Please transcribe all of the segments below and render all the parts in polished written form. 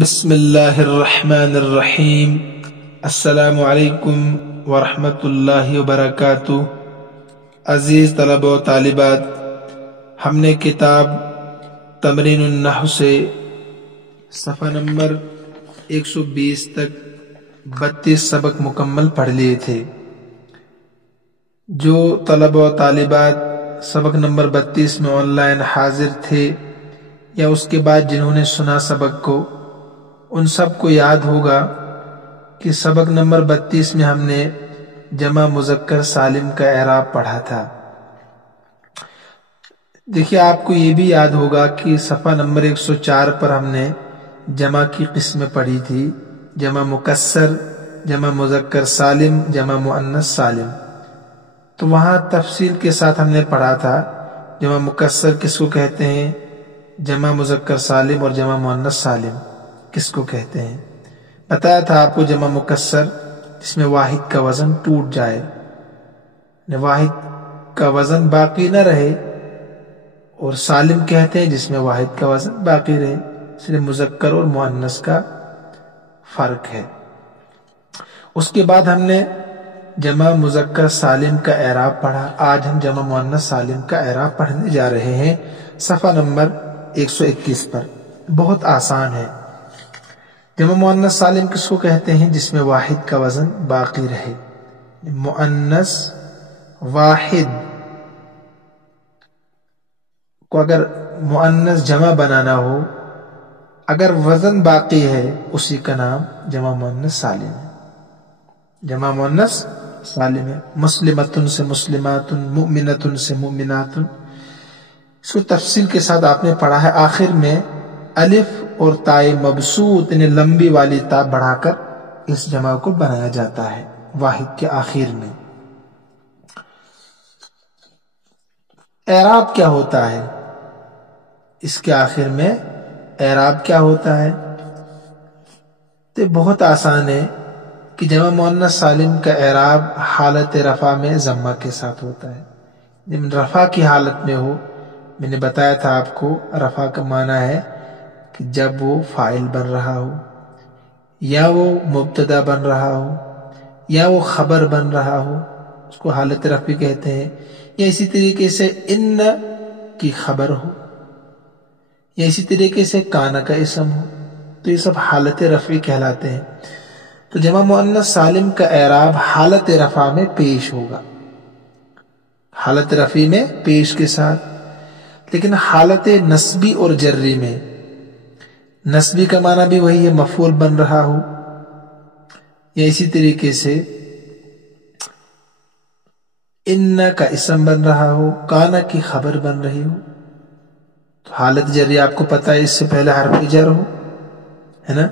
بسم اللہ الرحمن الرحیم۔ السلام علیکم ورحمۃ اللہ وبرکاتہ۔ عزیز طلبہ و طالبات، ہم نے کتاب تمرین النحو سے صفحہ نمبر 120 تک 32 سبق مکمل پڑھ لیے تھے۔ جو طلبہ و طالبات سبق نمبر 32 میں آن لائن حاضر تھے یا اس کے بعد جنہوں نے سنا سبق کو، ان سب کو یاد ہوگا کہ سبق نمبر 32 میں ہم نے جمع مذکر سالم کا اعراب پڑھا تھا۔ دیکھیے، آپ کو یہ بھی یاد ہوگا کہ صفحہ نمبر 104 پر ہم نے جمع کی قسمیں پڑھی تھی: جمع مکسر، جمع مذکر سالم، جمع مؤنث سالم۔ تو وہاں تفصیل کے ساتھ ہم نے پڑھا تھا جمع مکسر کس کو کہتے ہیں، جمع مذکر سالم اور جمع مؤنث سالم کس کو کہتے ہیں۔ بتایا تھا آپ کو جمع مکسر جس میں واحد کا وزن ٹوٹ جائے، واحد کا وزن باقی نہ رہے، اور سالم کہتے ہیں جس میں واحد کا وزن باقی رہے۔ صرف مذکر اور مؤنث کا فرق ہے۔ اس کے بعد ہم نے جمع مذکر سالم کا اعراب پڑھا۔ آج ہم جمع مؤنث سالم کا اعراب پڑھنے جا رہے ہیں صفحہ نمبر 121 پر۔ بہت آسان ہے۔ جمع مؤنث سالم کس کو کہتے ہیں؟ جس میں واحد کا وزن باقی رہے۔ مؤنث واحد کو اگر مؤنث جمع بنانا ہو، اگر وزن باقی ہے، اسی کا نام جمع مؤنث سالم ہے۔ جمع مؤنث سالم ہے۔ مسلمتن سے مسلماتن، مؤمنتن سے مؤمناتن۔ اس کو تفصیل کے ساتھ آپ نے پڑھا ہے۔ آخر میں الف اور تائے مبسوط یعنی لمبی والی تا بڑھا کر اس جمع کو بنایا جاتا ہے واحد کے آخر میں۔ اعراب کیا ہوتا ہے؟ اس کے آخر میں اعراب کیا ہوتا ہے؟ تو بہت آسان ہے کہ جمع مؤنث سالم کا اعراب حالت رفع میں ضمہ کے ساتھ ہوتا ہے۔ جب رفع کی حالت میں ہو، میں نے بتایا تھا آپ کو رفع کا معنی ہے کہ جب وہ فاعل بن رہا ہو، یا وہ مبتدا بن رہا ہو، یا وہ خبر بن رہا ہو، اس کو حالت رفع کہتے ہیں۔ یا اسی طریقے سے ان کی خبر ہو، یا اسی طریقے سے کان کا اسم ہو، تو یہ سب حالت رفع کہلاتے ہیں۔ تو جمع مؤنث سالم کا اعراب حالت رفع میں پیش ہوگا، حالت رفع میں پیش کے ساتھ۔ لیکن حالت نصبی اور جری میں، نصبی کا معنی بھی وہی ہے، مفعول بن رہا ہو، یا اسی طریقے سے ان کا اسم بن رہا ہو، کانا کی خبر بن رہی ہو۔ تو حالت جری آپ کو پتہ ہے، اس سے پہلے حرف جر ہو، ہے نا۔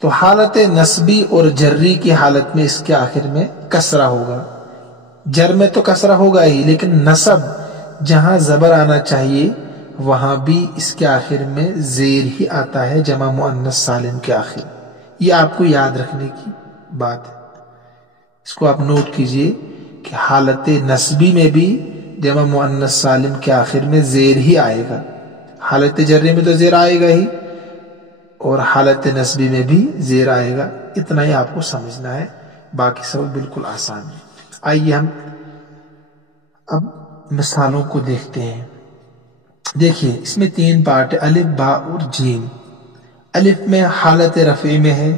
تو حالت نصبی اور جری کی حالت میں اس کے آخر میں کسرہ ہوگا۔ جر میں تو کسرہ ہوگا ہی، لیکن نصب جہاں زبر آنا چاہیے وہاں بھی اس کے آخر میں زیر ہی آتا ہے جمع مؤنث سالم کے آخر۔ یہ آپ کو یاد رکھنے کی بات ہے، اس کو آپ نوٹ کیجئے کہ حالت نصبی میں بھی جمع مؤنث سالم کے آخر میں زیر ہی آئے گا۔ حالت جری میں تو زیر آئے گا ہی، اور حالت نصبی میں بھی زیر آئے گا۔ اتنا ہی آپ کو سمجھنا ہے، باقی سب بالکل آسان ہے۔ آئیے ہم اب مثالوں کو دیکھتے ہیں۔ دیکھیے، اس میں 3 پارٹ ہے، الف، با اور جیم۔ الف میں حالت رفع میں ہے،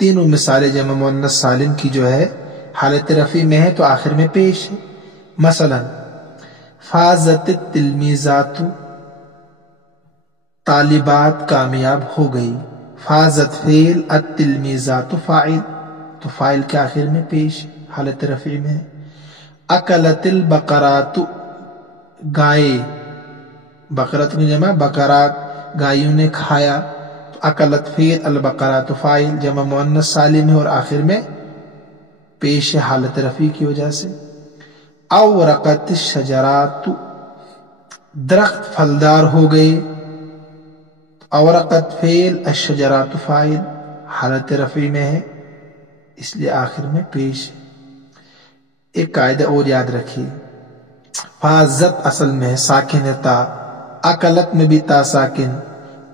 تینوں مثالیں جمع مؤنث سالم کی جو ہے حالت رفع میں ہے تو آخر میں پیش ہے۔ مثلا فازت التلمیذات، طالبات کامیاب ہو گئی۔ فازت فعل، التلمیذات فاعل، تو فاعل کے آخر میں پیش حالت رفع میں ہے۔ اکلت البقرات، گائے، بقرات کی جمع بقرات، گایوں نے کھایا، تو اکلت فعل، البقرات فاعل، جمع مؤنث سالم ہے اور آخر میں پیش ہے حالت رفع کی وجہ سے۔ اورقت الشجرات، درخت پھلدار ہو گئے، اورقت فعل، الشجرات فاعل، حالت رفع میں ہے اس لیے آخر میں پیش ہے۔ ایک قاعدہ اور یاد رکھیے، فازت اصل میں ساکن ہے تا، اکلت میں بھی تا ساکن،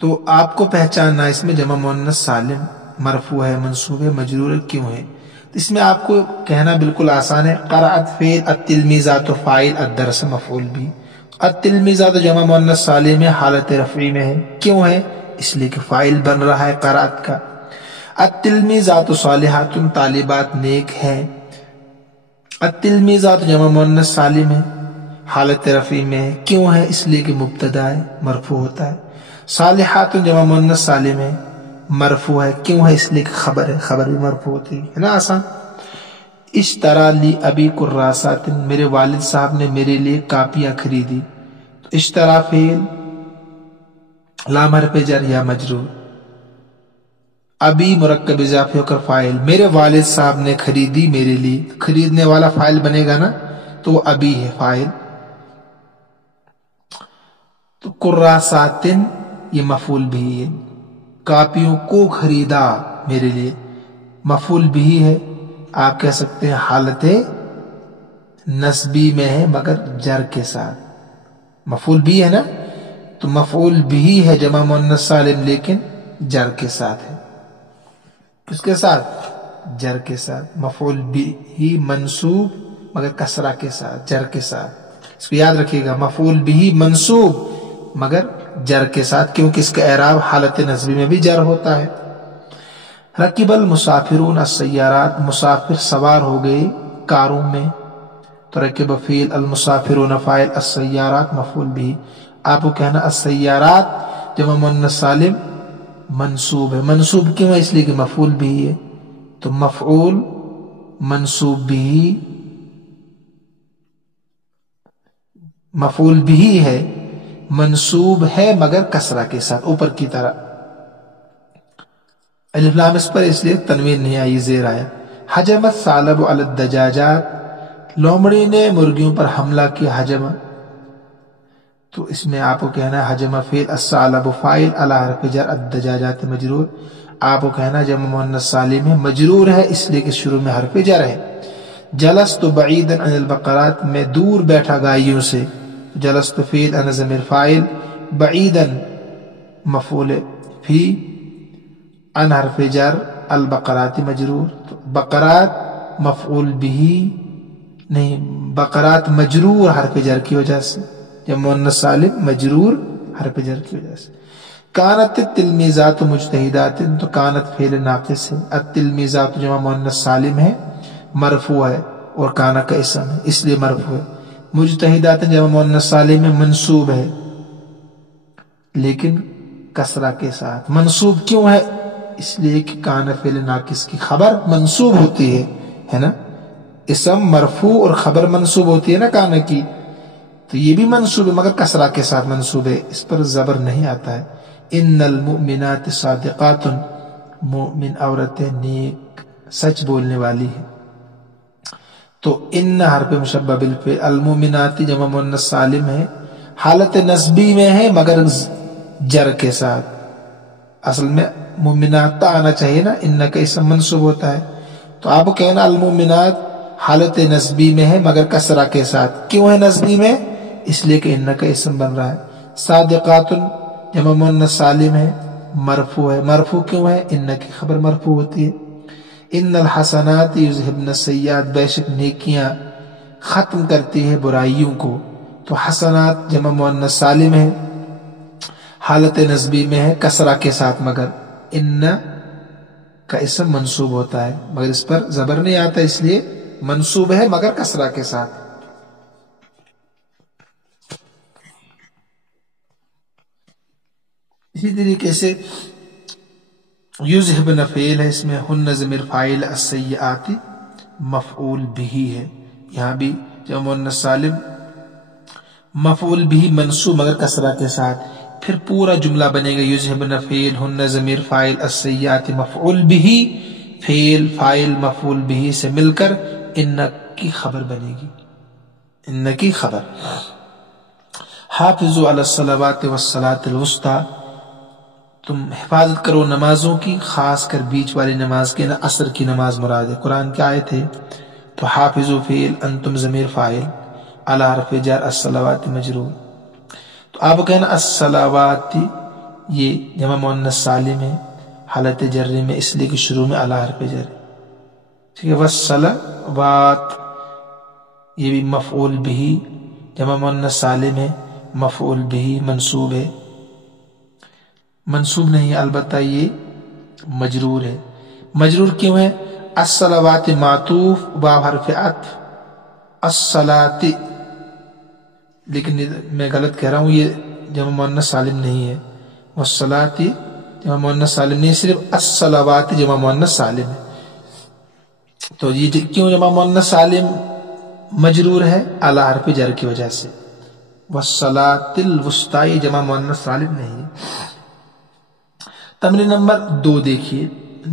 تو آپ کو پہچاننا اس میں جمع مؤنث سالم مرفوع ہے، منصوب ہے، مجرور ہے، کیوں ہے؟ اس میں آپ کو کہنا بالکل آسان ہے. قرأت فعل، التلمیذات فاعل، الدرس مفعول بھی. التلمیذات جمع مؤنث سالم ہے، حالت رفعی میں ہے، کیوں ہے؟ اس لیے کہ فاعل بن رہا ہے قرأت کا. التلمیذات صالحات، طالبات نیک ہیں. التلمیذات جمع مؤنث سالم ہے، حالت رفعی میں ہے، کیوں ہے؟ اس لیے کہ مبتدا ہے، مرفوع ہوتا ہے. صالحات جمع مؤنث سالم ہے، مرفوع ہے، کیوں ہے؟ اس لیے کہ خبر ہے، خبر بھی مرفوع ہوتی ہے نا، آسان. اشترا لی ابی کراسات، میرے والد صاحب نے میرے لیے کاپیاں خریدی. تو اشترا فعل، لام حرف جر یا مجرور، ابی مرکب اضافی ہو کر فاعل، میرے والد صاحب نے خریدی میرے لیے، خریدنے والا فاعل بنے گا نا، تو وہ ابی ہے فاعل. تو کراساتن یہ مفعول بھی ہے، کاپیوں کو خریدا میرے لیے، مفعول بھی ہے. آپ کہہ سکتے ہیں حالت نسبی میں ہے مگر جر کے ساتھ. مفعول بھی ہے نا، تو مفعول بھی ہے جمع مؤنث سالم لیکن جر کے ساتھ ہے. کس کے ساتھ؟ جر کے ساتھ. مفعول بھی منصوب مگر کسرہ کے ساتھ، جر کے ساتھ. اس کو یاد رکھیے گا، مفعول بھی منصوب مگر جر کے ساتھ، کیونکہ اس کا اعراب حالت نسبی میں بھی جر ہوتا ہے. رکب المسافرون السیارات، مسافر سوار ہو گئے کاروں میں. تو رکب فعل، المسافرون فاعل، السیارات مفعول بھی. آپ کو کہنا السیارات جمع مؤنث سالم منصوب ہے. منصوب کیوں ہے؟ اس لیے کہ مفعول بھی ہے. تو مفعول منصوب بھی، مفعول بھی ہے، منصوب ہے مگر کسرہ کے ساتھ اوپر کی طرح. الف لام اس پر اس لیے تنوین نہیں آئی، زیر آیا. حجم الثعلب علی الدجاجات، لومڑی نے مرغیوں پر حملہ کیا. حجم، تو اس میں آپ کو کہنا ہے حجم فعل، الثعلب فاعل، علی حرف جر، الدجاجات مجرور. آپ کو کہنا جمع مؤنث سالم ہے، مجرور ہے اس لیے کہ شروع میں حرف جر ہے. جلست بعیدا عن البقرات، میں دور بیٹھا گائیوں سے. جلست فعل، انا ضمیر فاعل، بعیدا مفعول فی، ان حرف جر، البقرات مجرور. تو بقرات مفعول بھی نہیں، بقرات مجرور حرف جر کی وجہ سے، جب مؤنث سالم مجرور حرف جر کی وجہ سے. کانت التلمیذات مجتہدات، تو کانت فعل ناقص ہے. التلمیذات جمع مؤنث سالم ہے، مرفوع ہے، اور کانا کا اسم ہے اس لیے مرفوع ہے. مجتہدات جمع مؤنث سالم ہے، منصوب ہے لیکن کسرہ کے ساتھ. منصوب کیوں ہے؟ اس لیے کہ کان فعل ناقص کی خبر منصوب ہوتی ہے نا، اسم مرفوع اور خبر منصوب ہوتی ہے نا کان کی، تو یہ بھی منصوب ہے مگر کسرہ کے ساتھ منصوب ہے، اس پر زبر نہیں آتا ہے. ان المؤمنات صادقات، مومن عورتیں نیک سچ بولنے والی ہیں. تو ان حرف مشبہ بالفعل، المؤمنات جمع مؤنث سالم ہے، حالت نسبی میں ہے مگر جر کے ساتھ. اصل میں مومنات آنا چاہیے نا، ان کا اسم منصوب ہوتا ہے. تو آپ کو کہنا المؤمنات حالت نسبی میں ہے مگر کسرہ کے ساتھ. کیوں ہے نسبی میں؟ اس لیے کہ ان کا اسم بن رہا ہے. صادقات جمع مؤنث سالم ہے، مرفوع ہے. مرفوع کیوں ہے؟ ان کی خبر مرفوع ہوتی ہے. ان الحسنات یذہبن السیئات، بے شک نیکیاں ختم کرتی ہے برائیوں کو. تو حسنات جمع مؤنث سالم ہے، حالت نسبی میں ہے کسرہ کے ساتھ مگر ان کا اسم منصوب ہوتا ہے، مگر اس پر زبر نہیں آتا اس لیے منصوب ہے مگر کسرہ کے ساتھ. اسی طریقے سے یذہبن فعل ہے، اس میں ہن ضمیر فاعل، السیئات مفعول بھی ہے. یہاں بھی جمع مؤنث سالم مفعول بھی منصوب مگر کسرہ کے ساتھ. پھر پورا جملہ بنے گا یذہبن فعل، ہن ضمیر فاعل، السیئات مفعول بھی، فعل فاعل مفعول بھی سے مل کر ان کی خبر بنے گی، ان کی خبر. حافظوا علی الصلوات والصلاة الوسطی، تم حفاظت کرو نمازوں کی، خاص کر بیچ والی نماز کے، عصر کی نماز مراد ہے. قرآن کی آیت ہے. تو حافظوا فعل، انتم ضمیر فاعل، علی حرف جر، الصلوات مجرور. تو آپ کہنا الصلوات یہ جمع مؤنث سالم ہے حالت جر میں، اس لیے کہ شروع میں اعلی حرف جر ہے، ٹھیک ہے۔ والصلوات یہ بھی مفعول بھی جمع مؤنث سالم ہے، مفعول بھی منصوب ہے، منصوب نہیں البتہ یہ مجرور ہے۔ مجرور کیوں ہے؟ الصلوات معطوف واو حرف عطف الصلاۃ، لیکن میں غلط کہہ رہا ہوں، یہ جمع مؤنث سالم نہیں ہے، والصلاۃ جمع مؤنث سالم نہیں، صرف الصلوات جمع مؤنث سالم ہے۔ تو یہ کیوں جمع مؤنث سالم مجرور ہے؟ اعلی حرف جر کی وجہ سے۔ والصلاۃ الوسطی جمع مؤنث سالم نہیں ہے۔ تمرین نمبر 2 دیکھیے،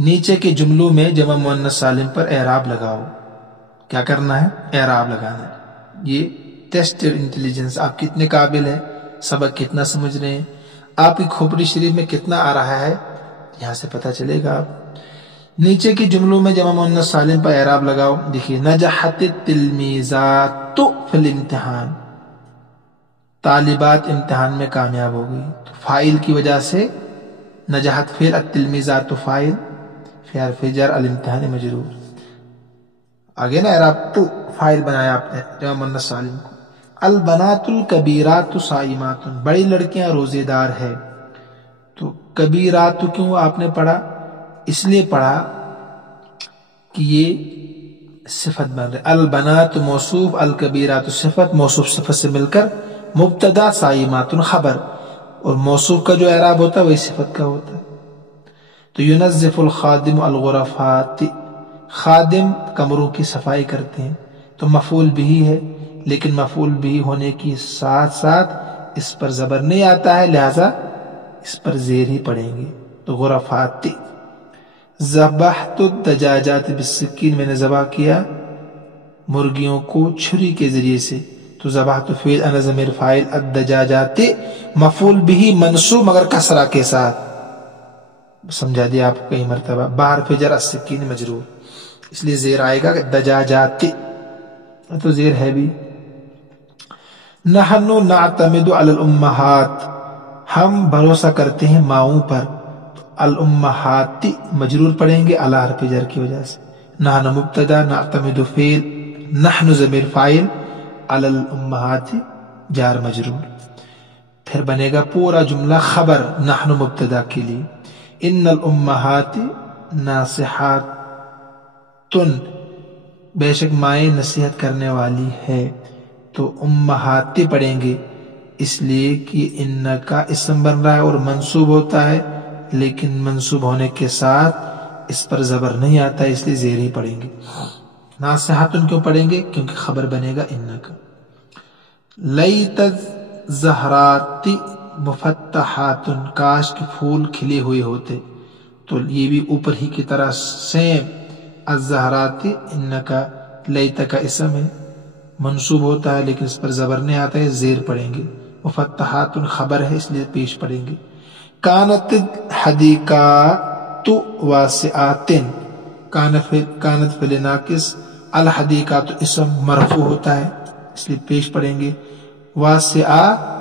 نیچے کے جملوں میں جمع مؤنث سالم پر اعراب لگاؤ۔ کیا کرنا ہے؟ اعراب لگانا ہے۔ یہ ٹیسٹ انٹیلیجنس، آپ کتنے قابل ہیں، سبق کتنا سمجھ رہے ہیں، آپ کی کھوپڑی شریف میں کتنا آ رہا ہے، یہاں سے پتہ چلے گا۔ آپ نیچے کے جملوں میں جمع مؤنث سالم پر اعراب لگاؤ۔ دیکھیے، نجحت التلمیذات فی الامتحان، طالبات امتحان میں کامیاب ہو گئی، تو فاعل کی وجہ سے نجحت فعل، التلمیذات فاعل، فی حرف جر، الامتحان مجرور۔ آگے نا اعراب تو فاعل بنایا آپ نے جمع مؤنث سالم کو۔ البنات الکبیرات صائمات، بڑی لڑکیاں روزے دار ہے، تو کبیرات کیوں آپ نے پڑھا؟ اس لیے پڑھا کہ یہ صفت بن رہے، البنات موصوف، الکبیرات صفت، موصوف صفت سے مل کر مبتدا، صائمات خبر، اور موصوف کا جو اعراب ہوتا ہے وہی صفت کا ہوتا ہے۔ تو ينظف الخادم الغرفات، خادم کمروں کی صفائی کرتے ہیں، تو مفعول بھی ہے، لیکن مفعول بھی ہونے کی ساتھ ساتھ اس پر زبر نہیں آتا ہے، لہذا اس پر زیر ہی پڑیں گے، تو غرفات۔ ذبحت الدجاجات بالسکین، میں نے ذبح کیا مرغیوں کو چھری کے ذریعے سے، تو ذبحت فعل، انا ضمیر فاعل، الدجاجات مفعول بھی منصوب مگر کسرہ کے ساتھ، سمجھا دیا آپ کو کئی مرتبہ، بحرف جر السکین مجرور، اس لیے زیر آئے گا دجاجات، تو زیر ہے بھی۔ نحن نعتمد علی الامہات، ہم بھروسہ کرتے ہیں ماؤں پر، الامہات مجرور پڑھیں گے اعلی حرف جر کی وجہ سے، نحن مبتدا، نعتمد فعل، نحن ضمیر فاعل، علی الامہات جار مجرور۔ پھر بنے گا پورا جملہ خبر نحن مبتدا کے لیے، ان الامہات ناصحات، بے شک مائیں نصیحت کرنے والی ہے، تو امہاتی پڑھیں گے، اس لیے کہ ان کا اسم بن رہا ہے اور منصوب ہوتا ہے، لیکن منصوب ہونے کے ساتھ اس پر زبر نہیں آتا ہے، اس لیے زیر ہی پڑھیں گے۔ ناصحاتن کیوں پڑھیں گے؟ کیونکہ خبر بنے گا ان کا۔ لیت الزہرات مفتحات، کاش کے پھول کھلے ہوئے ہوتے، تو یہ بھی اوپر ہی کی طرح سیم، الزہرات ان کا لیت کا اسم ہے، منصوب ہوتا ہے لیکن اس پر زبر نہیں آتا ہے، زیر پڑھیں گے۔ مفتحات خبر ہے اس لیے پیش پڑھیں گے۔ کانت حدیقات واسعات، کانت فعل ناقص، الحدیقات اسم مرفوع ہوتا ہے اس لیے پیش پڑھیں گے۔ واسعات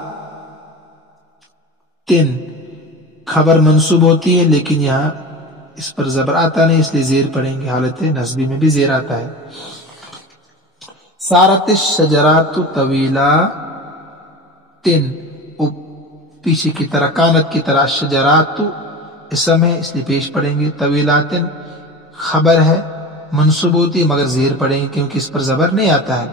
خبر منصوب ہوتی ہے لیکن یہاں اس پر زبر آتا نہیں، اس لیے زیر پڑھیں گے، حالت نصبی میں بھی زیر آتا ہے۔ سارت الشجرات طویلات، پیچھے کی طرح کانت کی طرح، شجرات اسم ہے اس لیے پیش پڑھیں گے، طویلات خبر ہے منصوب ہوتی ہے مگر زیر پڑھیں گے کیونکہ اس پر زبر نہیں آتا ہے۔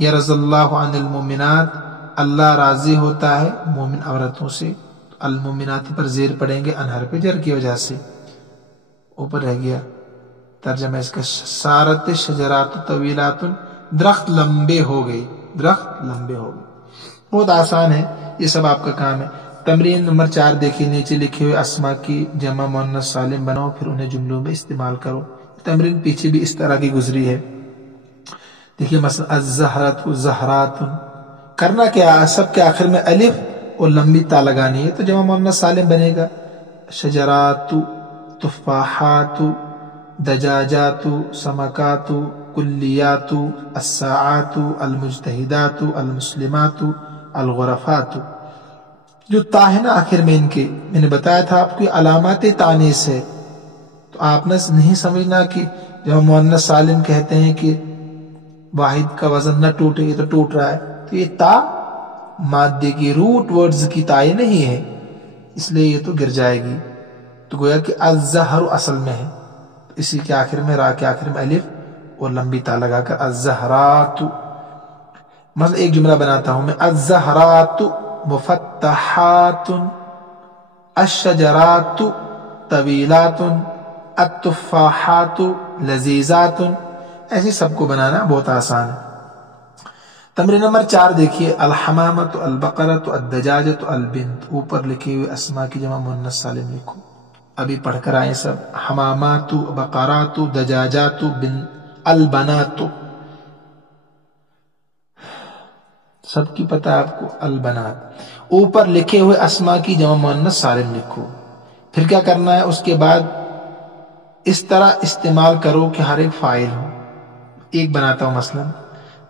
یرضی اللہ عن المؤمنات، اللہ راضی ہوتا ہے مومن عورتوں سے، المؤمنات پر زیر پڑھیں گے ان حرف جر کی وجہ سے، اوپر رہ گیا ترجمہ اس کا۔ سارت شجرات طویلات، درخت لمبے ہو گئے، درخت لمبے ہو گئے۔ بہت آسان ہے، یہ سب آپ کا کام ہے۔ تمرین نمبر 4 دیکھیے، نیچے لکھے ہوئے اسما کی جمع مؤنث سالم بناؤ، پھر انہیں جملوں میں استعمال کرو۔ تمرین پیچھے بھی اس طرح کی گزری ہے، دیکھیے مثلا الزہرۃ زہرات، کرنا کیا، سب کے آخر میں الف اور لمبی تا لگانی ہے تو جمع مؤنث سالم بنے گا۔ شجرات، تفاحات، دجاجات، سمکات، کلیات، الساعات، المجتہدات، المسلمات، الغرفات۔ جو تا ہے نا آخر میں ان کے، میں نے بتایا تھا آپ کو علامات تانیث ہے، تو آپ نے نہیں سمجھنا کہ جب ہم مؤنث سالم کہتے ہیں کہ واحد کا وزن نہ ٹوٹے، یہ تو ٹوٹ رہا ہے، تو یہ تا مادے کی روٹ ورڈز کی تا نہیں ہے، اس لیے یہ تو گر جائے گی، تو گویا کہ الزہر اصل میں ہے، اسی کے آخر میں را کے آخر میں الف اور لمبی تا لگا کر الزہرات۔ مثلا ایک جملہ بناتا ہوں میں، الزہرات مفتحات، الشجرات طویلات، التفاحات لذیذات، ایسے سب کو بنانا بہت آسان ہے۔ تمرین نمبر 4 دیکھیے، الحمامۃ البقرۃ الدجاجۃ البنت، اوپر لکھے ہوئے اسماء کی جمع مؤنث سالم لکھو، ابھی پڑھ کر آئے سب، حمامات، بقرات، دجاجات، البنات، سب کی پتہ ہے آپ کو البنات، اوپر لکھے ہوئے اسماء کی جمع مؤنث سالم لکھو۔ پھر کیا کرنا ہے، اس کے بعد اس طرح استعمال کرو کہ ہر ایک فاعل ہو۔ ایک بناتا ہوں مثلا،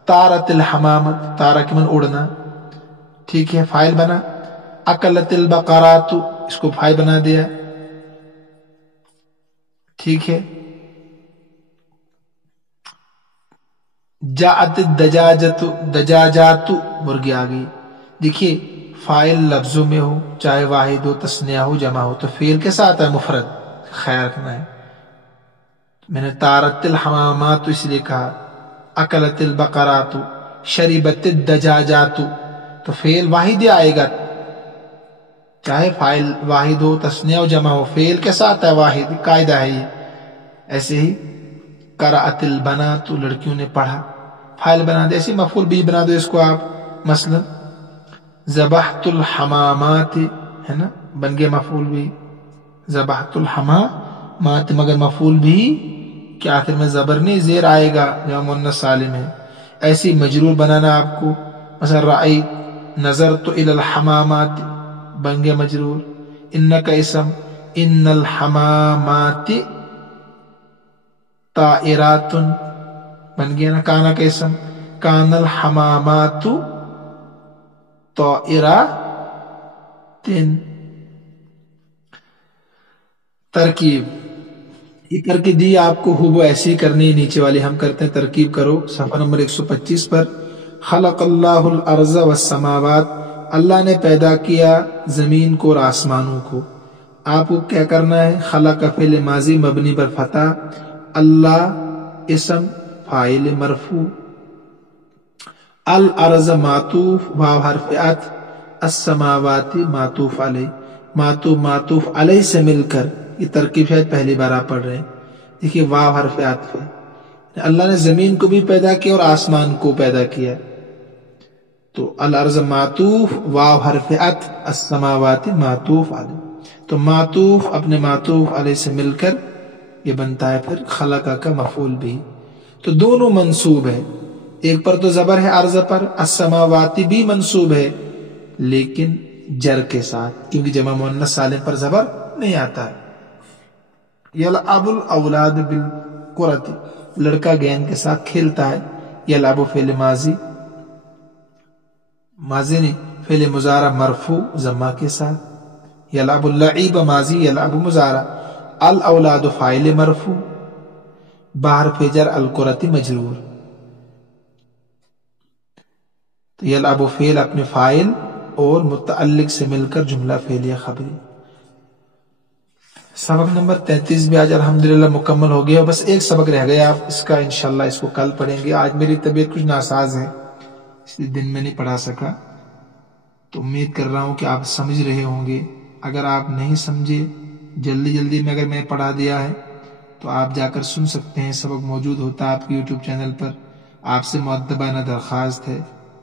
طارت الحمامت، طارہ کے من اڑنا، ٹھیک ہے، فاعل بنا۔ اکلت البقرات، اس کو فاعل بنا دیا، ٹھیک ہے۔ جاءت الدجاجت، دجاجات، مرغی آ گئی۔ دیکھیے فاعل لفظوں میں ہو، چاہے واحد ہو، تثنیہ ہو، جمع ہو، تو فعل کے ساتھ ہے مفرد، خیال رکھنا ہے۔ میں نے طارت الحمامات اس لیے کہا، اکلت البقرات، شربت الدجاجات، تو فعل واحد ہی آئے گا، چاہے فاعل واحد ہو، تثنیہ ہو، جمع ہو، فعل کے ساتھ ہے واحد، قاعدہ ہے یہ۔ ایسے ہی قرأت البنات، لڑکیوں نے پڑھا، فاعل بنا دے، ایسے مفعول بھی بنا دو اس کو آپ، مثلا ذبحت الحمامات، ہے نا، بن گیا مفعول بھی، ذبحت الحمامات، مگر مفعول بھی کہ آخر میں زبر نہیں زیر آئے گا، جہاں مؤنث سالم ہے۔ ایسی مجرور بنانا آپ کو، مثلا رأیت، نظرت الی الحمامات، بن گیا مجرور۔ انک اسم، ان الحمامات طائرات، بن گیا نا۔ کانا کا اسم، کان الحمامات طائرات۔ ترکیب یہ کر کے دی آپ کو، ہو ایسی کرنی، نیچے والی ہم کرتے ہیں، ترکیب کرو صفحہ نمبر 125 پر۔ خلق اللہ الارض والسماوات، اللہ نے پیدا کیا زمین کو اور آسمانوں کو۔ آپ کو کیا کرنا ہے، خلق فعل ماضی مبنی پر فتح، اللہ اسم فاعل مرفوع، الارض معطوف، واو حرف عطف، السماوات معطوف علیہ، معطوف علیہ سے مل کر، یہ ترکیب شاید پہلی بار آپ پڑھ رہے ہیں، دیکھیے واو حرف عطف ہے، اللہ نے زمین کو بھی پیدا کیا اور آسمان کو پیدا کیا، تو الارض معطوف، واو حرف عطف، السماوات معطوف علیہ، تو معطوف اپنے معطوف علیہ سے مل کر یہ بنتا ہے پھر خلق کا مفعول بھی، تو دونوں منصوب ہے، ایک پر تو زبر ہے ارض پر، السماواتی بھی منصوب ہے لیکن جر کے ساتھ، کیونکہ جمع مؤنث سالم پر زبر نہیں آتا ہے۔ یلعب الاولاد بالکرۃ، لڑکا گیند کے ساتھ کھیلتا ہے، یلعب فعل ماضی، ماضی نہیں فعل مضارع مرفوع ضمہ کے ساتھ، یلعب اللعب ماضی، یلعب مضارع، الاولاد فاعل مرفوع، بحرف جر، الکرۃ مجرور، تو یلعب فعل اپنے فاعل اور متعلق سے مل کر جملہ فعلیہ خبری۔ سبق نمبر 33 بھی آج الحمدللہ مکمل ہو گیا، بس ایک سبق رہ گیا، آپ اس کا انشاءاللہ اس کو کل پڑھیں گے۔ آج میری طبیعت کچھ ناساز ہے، اس لیے دن میں نہیں پڑھا سکا، تو امید کر رہا ہوں کہ آپ سمجھ رہے ہوں گے۔ اگر آپ نہیں سمجھے، جلدی میں اگر میں پڑھا دیا ہے تو آپ جا کر سن سکتے ہیں، سبق موجود ہوتا ہے آپ کے یوٹیوب چینل پر۔ آپ سے مؤدبانہ درخواست ہے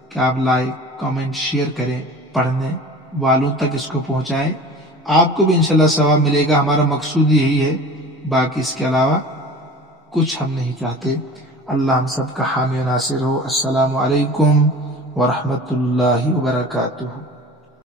کہ آپ لائک، کامنٹ، شیئر کریں، پڑھنے والوں تک اس کو پہنچائیں، آپ کو بھی انشاءاللہ ثواب ملے گا۔ ہمارا مقصود یہی ہے، باقی اس کے علاوہ کچھ ہم نہیں چاہتے۔ اللہ ہم سب کا حامی و ناصر ہو۔ السلام علیکم ورحمۃ اللہ وبرکاتہ۔